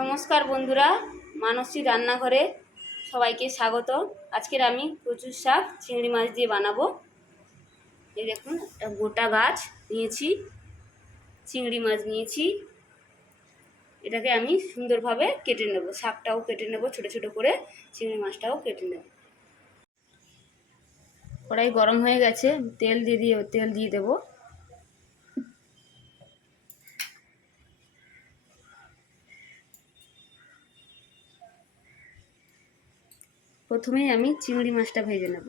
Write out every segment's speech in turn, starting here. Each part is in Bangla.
নমস্কার বন্ধুরা, মানসী রান্নাঘরে সবাইকে স্বাগত। আজকের আমি কচুর শাক চিংড়ি মাছ দিয়ে বানাবো। এই দেখুন, একটা গোটা গাছ নিয়েছি, চিংড়ি মাছ নিয়েছি। এটাকে আমি সুন্দরভাবে কেটে নেব, শাকটাও কেটে নেব ছোট ছোট করে, চিংড়ি মাছটাও কেটে নেব। কড়াই গরম হয়ে গেছে, তেল দিয়ে দেবো। প্রথমেই আমি চিংড়ি মাছটা ভেজে নেব।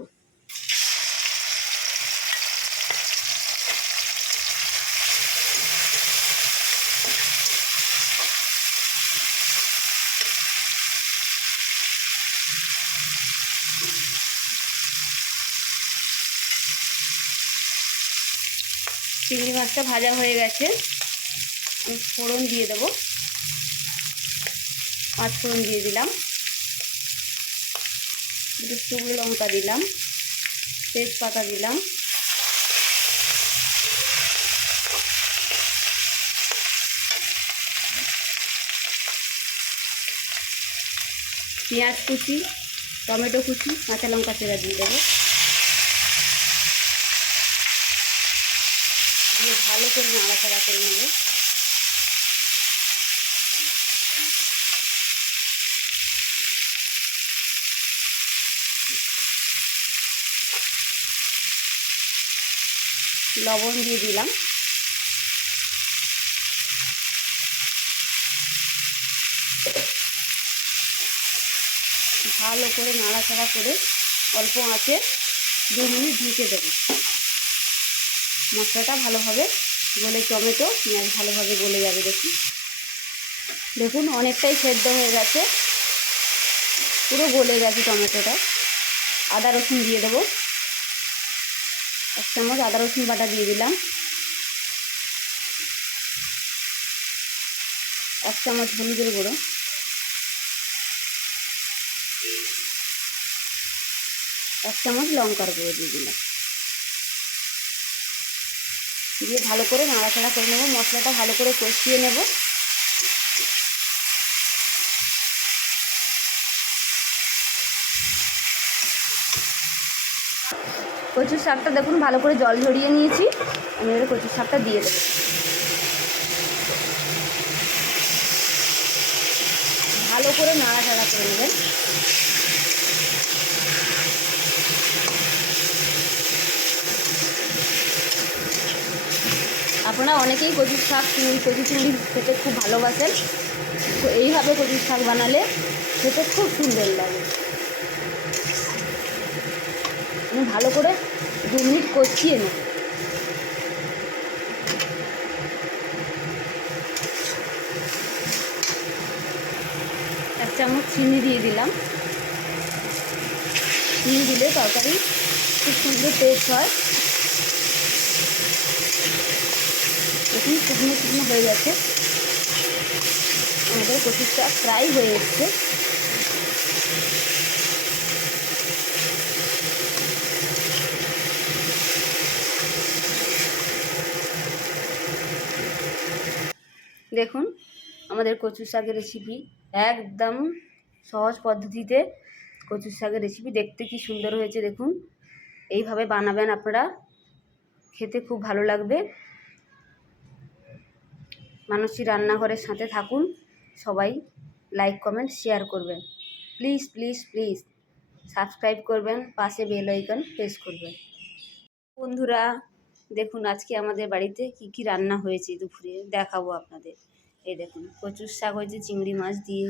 চিংড়ি মাছটা ভাজা হয়ে গেছে, আমি ফোড়ন দিয়ে দেবো। 5 ফোড়ন দিয়ে দিলাম, একটু শুকনো লঙ্কা দিলাম, তেজপাতা দিলাম, পেঁয়াজ কুচি, টমেটো কুচি, কাঁচা লঙ্কা চেরা দিয়ে দেবো। দিয়ে ভালো করে নাড়াচাড়া করে নেব। লবণ দিয়ে দিলাম। ভালো করে নাড়াচাড়া করে অল্প আঁচে 2 মিনিট ঢেকে দেবো। মশলাটা ভালোভাবে গলে, টমেটো পেঁয়াজ ভালোভাবে গলে যাবে। দেখুন অনেকটাই সেদ্ধ হয়ে গেছে, পুরো গলে গেছে টমেটোটা। আদা রসুন দিয়ে দেবো, 1 চামচ আদা রসুন বাটা দিয়ে দিলাম। 1 চামচ হলুদের গুঁড়ো, 1 চামচ লঙ্কার গুঁড়ো দিয়ে দিলাম। দিয়ে ভালো করে নাড়াচাড়া করে নেব, মশলাটা ভালো করে কষিয়ে নেব। কচুর শাকটা দেখুন ভালো করে জল ঝরিয়ে নিয়েছি, আমি এবার কচুর শাকটা দিয়ে দেবো। ভালো করে নাড়াচাড়া করে নেবেন। আপনারা অনেকেই কচুর শাক কচু চিংড়ি খেতে খুব ভালোবাসেন, তো এইভাবে কচুর শাক বানালে খেতে খুব সুন্দর লাগে। আমি ভালো করে 2 মিনিট কষিয়ে নেব। 1 চামচ চিনি দিয়ে দিলাম। চিনি দিলে তরকারি খুব সুন্দর টেস্ট হয়। দেখুন শুকনো শুকনো হয়ে গেছে, আমাদের কচুর শাক ফ্রাই হয়ে এসছে। দেখুন আমাদের কচুর শাকের রেসিপি একদম সহজ পদ্ধতিতে কচুর শাকের রেসিপি, দেখতে কি সুন্দর হয়েছে দেখুন। এইভাবে বানাবেন আপনারা, খেতে খুব ভালো লাগবে। মানসী রান্নাঘরের সাথে থাকুন, সবাই লাইক কমেন্ট শেয়ার করবেন। প্লিজ প্লিজ প্লিজ সাবস্ক্রাইব করবেন, পাশে বেল আইকন প্রেস করবেন। বন্ধুরা দেখুন আজকে আমাদের বাড়িতে কি কি রান্না হয়েছে দুপুরে দেখাবো আপনাদের। এই দেখুন কচুর শাক হয়েছে চিংড়ি মাছ দিয়ে,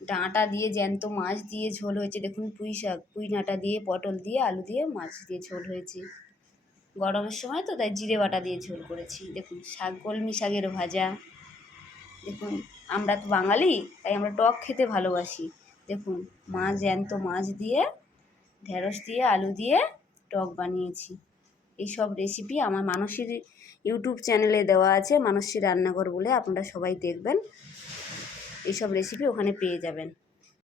ডাঁটা দিয়ে, জ্যান্ত মাছ দিয়ে ঝোল হয়েছে। দেখুন পুঁই শাক, পুঁই ডাঁটা দিয়ে, পটল দিয়ে, আলু দিয়ে, মাছ দিয়ে ঝোল হয়েছে। গরমের সময় তো তাই জিরে বাটা দিয়ে ঝোল করেছি। দেখুন শাক, কলমি শাকের ভাজা। দেখুন আমরা তো বাঙালি, তাই আমরা টক খেতে ভালোবাসি। দেখুন মাছ, জ্যান্ত মাছ দিয়ে, ঢেঁড়স দিয়ে, আলু দিয়ে টক বানিয়েছি। এইসব রেসিপি আমার মানসীর ইউটিউব চ্যানেলে দেওয়া আছে, মানসী রান্নাঘর বলে, আপনারা সবাই দেখবেন। এইসব রেসিপি ওখানে পেয়ে যাবেন।